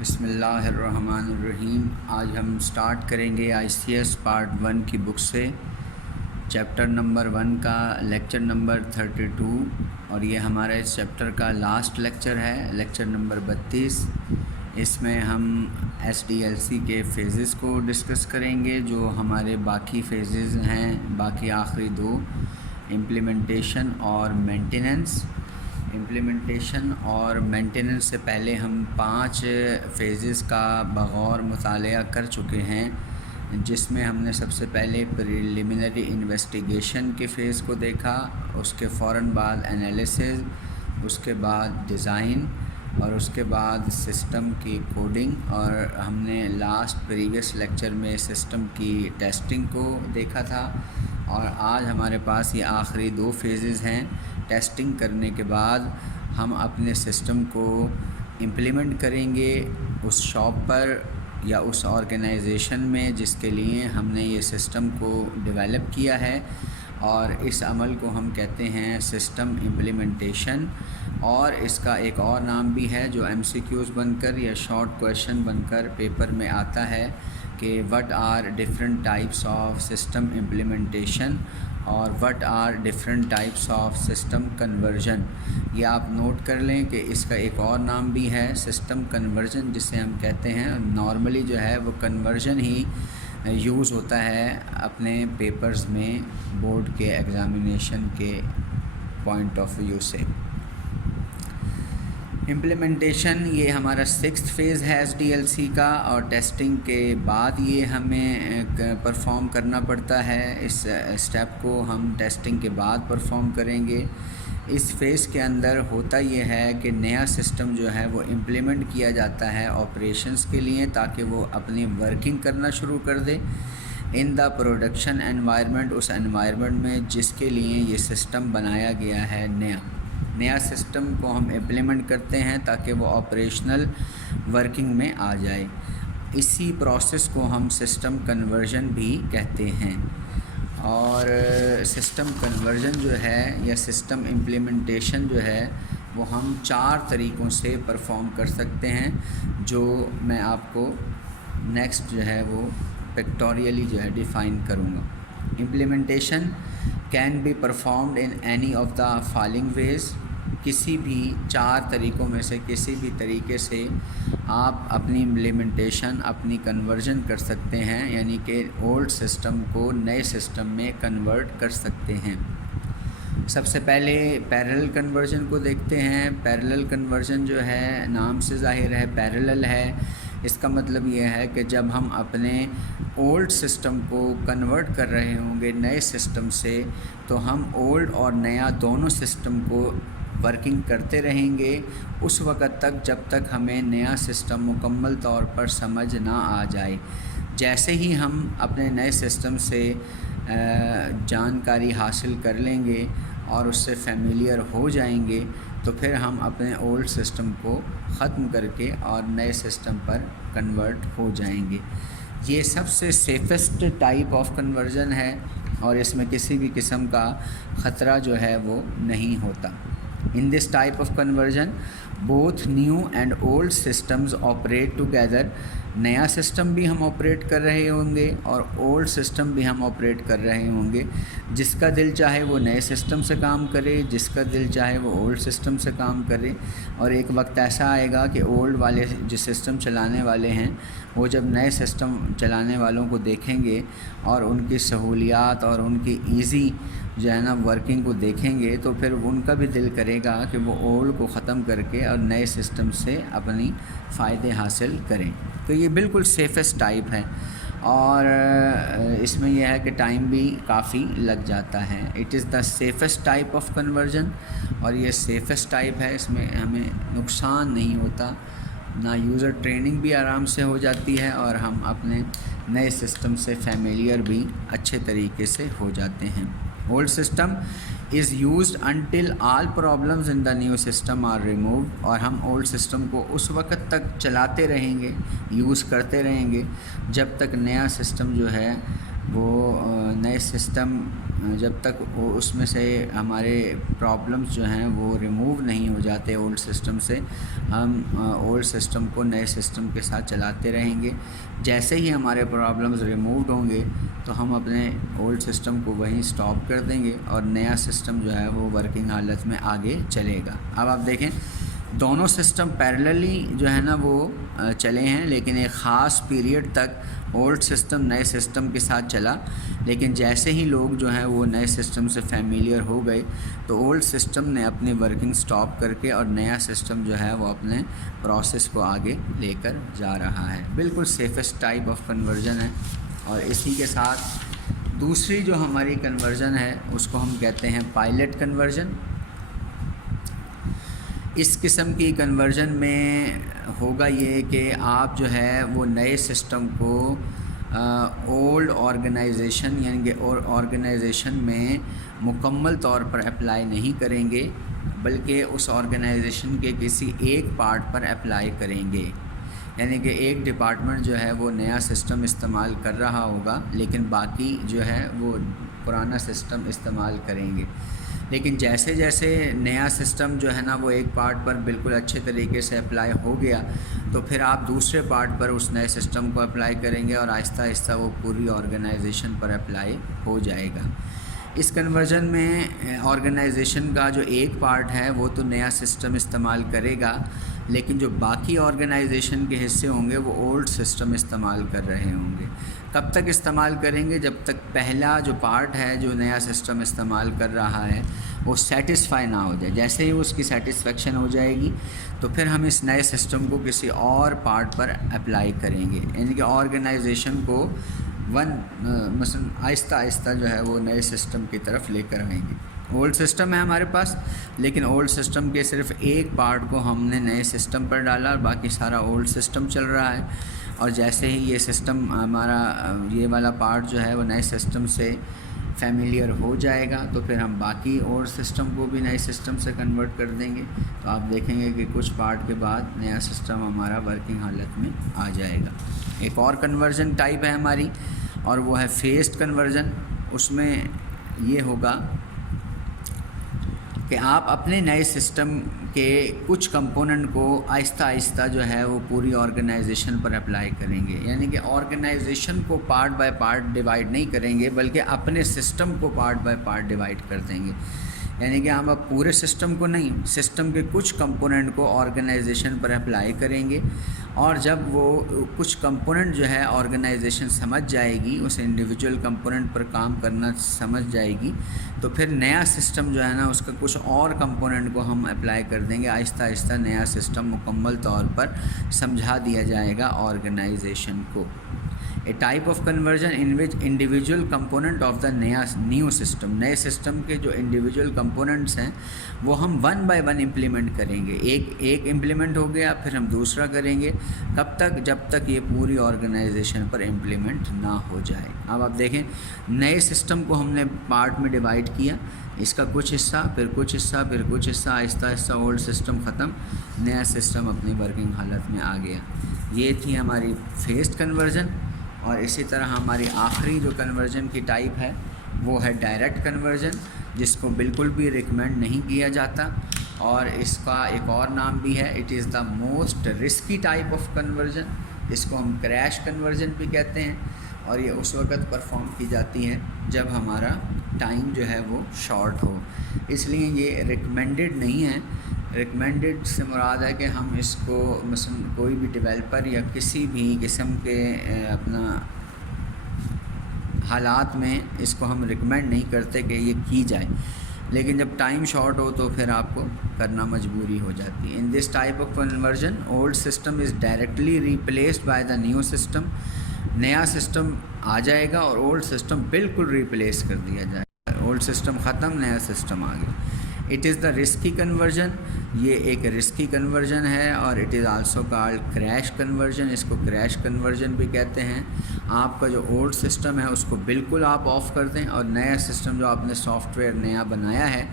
بسم اللہ الرحمن الرحیم۔ آج ہم سٹارٹ کریں گے ICS پارٹ 1 کی بک سے چیپٹر نمبر 1 کا لیکچر نمبر 32، اور یہ ہمارا اس چیپٹر کا لاسٹ لیکچر ہے، لیکچر نمبر 32۔ اس میں ہم SDLC کے فیزز کو ڈسکس کریں گے، جو ہمارے باقی فیزز ہیں، باقی آخری دو، امپلیمنٹیشن اور مینٹیننس۔ امپلیمنٹیشن اور مینٹیننس سے پہلے ہم 5 فیزز کا بغور مطالعہ کر چکے ہیں، جس میں ہم نے سب سے پہلے پریلیمنری انویسٹیگیشن کے فیز کو دیکھا، اس کے فوراً بعد انالیسز، اس کے بعد ڈیزائن، اور اس کے بعد سسٹم کی کوڈنگ، اور ہم نے لاسٹ پریویس لیکچر میں سسٹم کی ٹیسٹنگ کو دیکھا تھا۔ اور آج ہمارے پاس یہ آخری دو فیزز ہیں۔ ٹیسٹنگ کرنے کے بعد ہم اپنے سسٹم کو امپلیمنٹ کریں گے اس شاپ پر یا اس آرگنائزیشن میں جس کے لیے ہم نے یہ سسٹم کو ڈیولپ کیا ہے، اور اس عمل کو ہم کہتے ہیں سسٹم امپلیمنٹیشن۔ اور اس کا ایک اور نام بھی ہے جو MCQs بن کر یا شارٹ کویشچن بن کر پیپر میں آتا ہے کہ what are different types of system implementation اور what are different types of system conversion. یہ آپ نوٹ کر لیں کہ اس کا ایک اور نام بھی ہے سسٹم کنورژن، جسے ہم کہتے ہیں نارملی جو ہے وہ کنورژن ہی یوز ہوتا ہے اپنے پیپرز میں بورڈ کے ایگزامینیشن کے پوائنٹ آف ویو سے۔ امپلیمنٹیشن یہ ہمارا 6th فیز ہے SDLC کا، اور ٹیسٹنگ کے بعد یہ ہمیں پرفارم کرنا پڑتا ہے۔ اس اسٹیپ کو ہم ٹیسٹنگ کے بعد پرفارم کریں گے۔ اس فیز کے اندر ہوتا یہ ہے کہ نیا سسٹم جو ہے وہ امپلیمنٹ کیا جاتا ہے آپریشنز کے لیے، تاکہ وہ اپنی ورکنگ کرنا شروع کر دے ان دا پروڈکشن انوائرمنٹ، اس انوائرمنٹ میں جس کے لیے یہ سسٹم بنایا گیا ہے۔ نیا سسٹم کو ہم امپلیمنٹ کرتے ہیں تاکہ وہ آپریشنل ورکنگ میں آ جائے۔ اسی پروسیس کو ہم سسٹم کنورژن بھی کہتے ہیں۔ اور سسٹم کنورژن جو ہے یا سسٹم امپلیمنٹیشن جو ہے وہ ہم 4 طریقوں سے پرفارم کر سکتے ہیں، جو میں آپ کو نیکسٹ جو ہے وہ پکٹوریلی جو ہے ڈیفائن کروں گا۔ Implementation can be performed in any of the following ways. کسی بھی 4 طریقوں میں سے کسی بھی طریقے سے آپ اپنی امپلیمنٹیشن، اپنی کنورژن کر سکتے ہیں، یعنی کہ اولڈ سسٹم کو نئے سسٹم میں کنورٹ کر سکتے ہیں۔ سب سے پہلے پیرلل کنورژن کو دیکھتے ہیں۔ پیرلل کنورژن جو ہے نام سے ظاہر ہے پیرلل ہے۔ اس کا مطلب یہ ہے کہ جب ہم اپنے اولڈ سسٹم کو کنورٹ کر رہے ہوں گے نئے سسٹم سے، تو ہم اولڈ اور نیا دونوں سسٹم کو ورکنگ کرتے رہیں گے اس وقت تک جب تک ہمیں نیا سسٹم مکمل طور پر سمجھ نہ آ جائے۔ جیسے ہی ہم اپنے نئے سسٹم سے جانکاری حاصل کر لیں گے اور اس سے فیملیئر ہو جائیں گے، تو پھر ہم اپنے اولڈ سسٹم کو ختم کر کے اور نئے سسٹم پر کنورٹ ہو جائیں گے۔ یہ سب سے سیفسٹ ٹائپ آف کنورژن ہے، اور اس میں کسی بھی قسم کا خطرہ جو ہے وہ نہیں ہوتا۔ In this type of conversion, both new and old systems operate together۔ نیا سسٹم بھی ہم آپریٹ کر رہے ہوں گے اور اولڈ سسٹم بھی ہم آپریٹ کر رہے ہوں گے۔ جس کا دل چاہے وہ نئے سسٹم سے کام کرے، جس کا دل چاہے وہ اولڈ سسٹم سے کام کرے۔ اور ایک وقت ایسا آئے گا کہ اولڈ والے جو سسٹم چلانے والے ہیں وہ جب نئے سسٹم چلانے والوں کو دیکھیں گے اور ان کی سہولیات اور ان کی ایزی جو ہے نا ورکنگ کو دیکھیں گے، تو پھر ان کا بھی دل کرے گا کہ وہ اولڈ کو ختم کر کے اور نئے سسٹم سے اپنی فائدے حاصل کریں۔ تو یہ بالکل سیفسٹ ٹائپ ہے، اور اس میں یہ ہے کہ ٹائم بھی کافی لگ جاتا ہے۔ It is the safest type of conversion, اور یہ سیفسٹ ٹائپ ہے۔ اس میں ہمیں نقصان نہیں ہوتا، نہ یوزر ٹریننگ بھی آرام سے ہو جاتی ہے، اور ہم اپنے نئے سسٹم سے فیملیئر بھی اچھے طریقے سے ہو جاتے ہیں۔ Old system is used until all problems in the new system are removed۔ اور ہم اولڈ سسٹم کو اس وقت تک چلاتے رہیں گے، یوز کرتے رہیں گے جب تک نیا سسٹم جو ہے وہ نئے سسٹم جب تک وہ اس میں سے ہمارے پرابلمس جو ہیں وہ ریموو نہیں ہو جاتے اولڈ سسٹم سے، ہم اولڈ سسٹم کو نئے سسٹم کے ساتھ چلاتے رہیں گے۔ جیسے ہی ہمارے پرابلمس ریمووڈ ہوں گے تو ہم اپنے اولڈ سسٹم کو وہیں سٹاپ کر دیں گے اور نیا سسٹم جو ہے وہ ورکنگ حالت میں آگے چلے گا۔ اب آپ دیکھیں دونوں سسٹم پیرللی جو ہے نا وہ چلے ہیں، لیکن ایک خاص پیریڈ تک اولڈ سسٹم نئے سسٹم کے ساتھ چلا، لیکن جیسے ہی لوگ جو ہیں وہ نئے سسٹم سے فیملیئر ہو گئے تو اولڈ سسٹم نے اپنی ورکنگ سٹاپ کر کے اور نیا سسٹم جو ہے وہ اپنے پروسیس کو آگے لے کر جا رہا ہے۔ بالکل سیفسٹ ٹائپ آف کنورژن ہے۔ اور اسی کے ساتھ دوسری جو ہماری کنورژن ہے اس کو ہم کہتے ہیں پائلٹ کنورژن۔ اس قسم کی کنورژن میں ہوگا یہ کہ آپ جو ہے وہ نئے سسٹم کو اولڈ آرگنائزیشن یعنی کہ آرگنائزیشن میں مکمل طور پر اپلائی نہیں کریں گے، بلکہ اس آرگنائزیشن کے کسی ایک پارٹ پر اپلائی کریں گے۔ یعنی کہ ایک ڈپارٹمنٹ جو ہے وہ نیا سسٹم استعمال کر رہا ہوگا، لیکن باقی جو ہے وہ پرانا سسٹم استعمال کریں گے۔ لیکن جیسے جیسے نیا سسٹم جو ہے نا وہ ایک پارٹ پر بالکل اچھے طریقے سے اپلائی ہو گیا تو پھر آپ دوسرے پارٹ پر اس نئے سسٹم کو اپلائی کریں گے اور آہستہ آہستہ وہ پوری آرگنائزیشن پر اپلائی ہو جائے گا۔ اس کنورژن میں آرگنائزیشن کا جو ایک پارٹ ہے وہ تو نیا سسٹم استعمال کرے گا، لیکن جو باقی آرگنائزیشن کے حصے ہوں گے وہ اولڈ سسٹم استعمال کر رہے ہوں گے۔ کب تک استعمال کریں گے؟ جب تک پہلا جو پارٹ ہے جو نیا سسٹم استعمال کر رہا ہے وہ سیٹسفائی نہ ہو جائے۔ جیسے ہی اس کی سیٹسفیکشن ہو جائے گی تو پھر ہم اس نئے سسٹم کو کسی اور پارٹ پر اپلائی کریں گے، یعنی کہ آرگنائزیشن کو مثلا آہستہ آہستہ جو ہے وہ نئے سسٹم کی طرف لے کر آئیں گے۔ اولڈ سسٹم ہے ہمارے پاس، لیکن اولڈ سسٹم کے صرف ایک پارٹ کو ہم نے نئے سسٹم پر ڈالا اور باقی سارا اولڈ سسٹم چل رہا ہے۔ اور جیسے ہی یہ سسٹم ہمارا یہ والا پارٹ جو ہے وہ نئے سسٹم سے فیملیئر ہو جائے گا تو پھر ہم باقی اولڈ سسٹم کو بھی نئے سسٹم سے کنورٹ کر دیں گے، تو آپ دیکھیں گے کہ کچھ پارٹ کے بعد نیا سسٹم ہمارا ورکنگ حالت میں آ جائے گا۔ ایک اور کنورژن ٹائپ ہے ہماری اور وہ ہے فیزڈ کنورژن۔ اس میں یہ ہوگا کہ آپ اپنے نئے سسٹم کے کچھ کمپوننٹ کو آہستہ آہستہ جو ہے وہ پوری آرگنائزیشن پر اپلائی کریں گے، یعنی کہ آرگنائزیشن کو پارٹ بائی پارٹ ڈیوائیڈ نہیں کریں گے بلکہ اپنے سسٹم کو پارٹ بائی پارٹ ڈیوائیڈ کر دیں گے۔ یعنی کہ ہم اب پورے سسٹم کو نہیں، سسٹم کے کچھ کمپوننٹ کو آرگنائزیشن پر اپلائی کریں گے، اور جب وہ کچھ کمپوننٹ جو ہے آرگنائزیشن سمجھ جائے گی، اس انڈیویجول کمپوننٹ پر کام کرنا سمجھ جائے گی، تو پھر نیا سسٹم جو ہے نا اس کا کچھ اور کمپوننٹ کو ہم اپلائی کر دیں گے۔ آہستہ آہستہ نیا سسٹم مکمل طور پر سمجھا دیا جائے گا آرگنائزیشن کو۔ A type of conversion in which individual component of the new system، نئے سسٹم کے جو انڈیویجول کمپوننٹس ہیں وہ ہم ون بائی ون امپلیمنٹ کریں گے۔ ایک امپلیمنٹ ہو گیا پھر ہم دوسرا کریں گے، کب تک؟ جب تک یہ پوری آرگنائزیشن پر امپلیمنٹ نہ ہو جائے۔ اب آپ دیکھیں نئے سسٹم کو ہم نے پارٹ میں ڈیوائیڈ کیا، اس کا کچھ حصہ پھر کچھ حصہ پھر کچھ حصہ، آہستہ آہستہ اولڈ سسٹم ختم، نیا سسٹم اپنی ورکنگ حالت میں آ گیا۔ یہ تھی ہماری فیزڈ کنورژن۔ اور اسی طرح ہماری آخری جو کنورژن کی ٹائپ ہے وہ ہے ڈائریکٹ کنورژن، جس کو بالکل بھی ریکمینڈ نہیں کیا جاتا، اور اس کا ایک اور نام بھی ہے، it is the most risky type of conversion. اس کو ہم کریش کنورژن بھی کہتے ہیں، اور یہ اس وقت پرفارم کی جاتی ہے جب ہمارا ٹائم جو ہے وہ شارٹ ہو، اس لیے یہ ریکمینڈڈ نہیں ہے۔ ریکمینڈڈ سے مراد ہے کہ ہم اس کو مثلا کوئی بھی ڈیولپر یا کسی بھی قسم کے اپنا حالات میں اس کو ہم ریکمینڈ نہیں کرتے کہ یہ کی جائے، لیکن جب ٹائم شارٹ ہو تو پھر آپ کو کرنا مجبوری ہو جاتی ہے۔ In this type of conversion old system is directly replaced by the new system. نیا سسٹم آ جائے گا اور اولڈ سسٹم بالکل ریپلیس کر دیا جائے گا، اولڈ سسٹم ختم نیا سسٹم آ گیا۔ It is the risky conversion, یہ ایک رسکی کنورژن ہے، اور it is also called crash conversion, اس کو کریش کنورژن بھی کہتے ہیں۔ آپ کا جو اولڈ سسٹم ہے اس کو بالکل آپ آف کر دیں، اور نیا سسٹم جو آپ نے سافٹ ویئر نیا بنایا ہے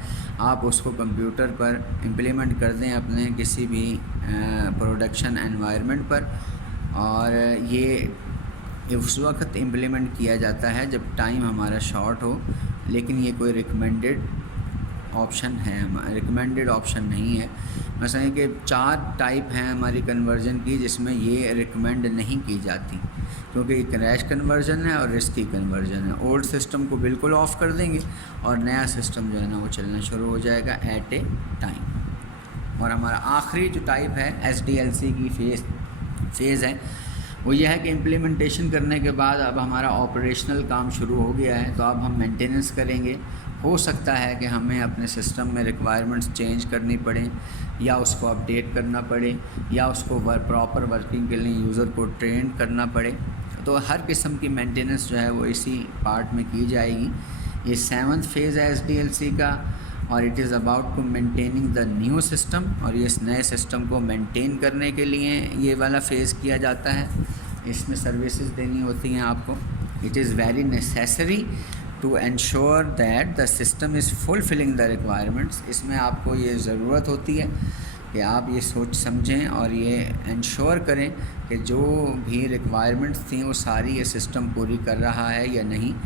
آپ اس کو کمپیوٹر پر امپلیمنٹ کر دیں اپنے کسی بھی پروڈکشن انوائرمنٹ پر، اور یہ اس وقت امپلیمنٹ کیا جاتا ہے جب ٹائم ہمارا شارٹ ہو، لیکن یہ کوئی ریکمینڈڈ آپشن نہیں ہے۔ مثلا کہ 4 ٹائپ ہیں ہماری کنورژن کی جس میں یہ ریکمینڈ نہیں کی جاتی، کیونکہ یہ کریش کنورژن ہے اور رسکی کنورژن ہے۔ اولڈ سسٹم کو بالکل آف کر دیں گے اور نیا سسٹم جو ہے نا وہ چلنا شروع ہو جائے گا ایٹ اے ٹائم۔ اور ہمارا آخری جو ٹائپ ہے SDLC کی فیز ہے، وہ یہ ہے کہ امپلیمنٹیشن کرنے کے بعد اب ہمارا آپریشنل کام شروع ہو گیا ہے، تو اب ہم مینٹیننس کریں گے۔ ہو سکتا ہے کہ ہمیں اپنے سسٹم میں ریکوائرمنٹس چینج کرنی پڑیں، یا اس کو اپڈیٹ کرنا پڑے، یا اس کو پراپر ورکنگ کے لیے یوزر کو ٹرین کرنا پڑے۔ تو ہر قسم کی مینٹیننس جو ہے وہ اسی پارٹ میں کی جائے گی۔ یہ 7th فیز ہے SDLC کا، اور it is about to maintaining the new system, اور یہ اس نئے سسٹم کو مینٹین کرنے کے لیے یہ والا فیز کیا جاتا ہے۔ اس میں سروسز دینی ہوتی ہیں آپ کو۔ It is very necessary to ensure that the system is fulfilling the requirements. اس میں آپ کو یہ ضرورت ہوتی ہے کہ آپ یہ سوچ سمجھیں اور یہ انشور کریں کہ جو بھی ریکوائرمنٹس تھیں وہ ساری یہ سسٹم پوری کر رہا ہے یا نہیں۔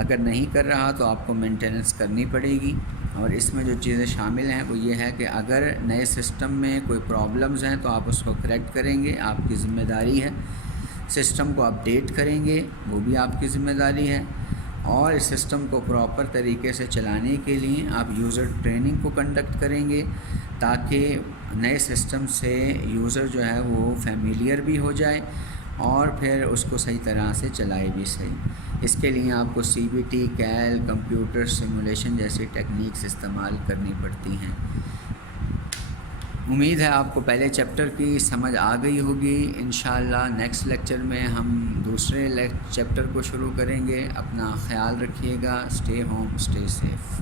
اگر نہیں کر رہا تو آپ کو مینٹیننس کرنی پڑے گی۔ اور اس میں جو چیزیں شامل ہیں وہ یہ ہے کہ اگر نئے سسٹم میں کوئی پرابلمز ہیں تو آپ اس کو کریکٹ کریں گے، آپ کی ذمہ داری ہے۔ سسٹم کو اپڈیٹ کریں گے، وہ بھی آپ کی ذمہ داری ہے۔ اور اس سسٹم کو پراپر طریقے سے چلانے کے لیے آپ یوزر ٹریننگ کو کنڈکٹ کریں گے، تاکہ نئے سسٹم سے یوزر جو ہے وہ فیملیئر بھی ہو جائے اور پھر اس کو صحیح طرح سے چلائے بھی صحیح۔ اس کے لیے آپ کو CBT، کیل، کمپیوٹر سیمولیشن جیسی ٹیکنیکس استعمال کرنی پڑتی ہیں۔ امید ہے آپ کو پہلے چیپٹر کی سمجھ آ گئی ہوگی۔ انشاءاللہ نیکسٹ لیکچر میں ہم دوسرے چیپٹر کو شروع کریں گے۔ اپنا خیال رکھیے گا۔ Stay home, stay safe.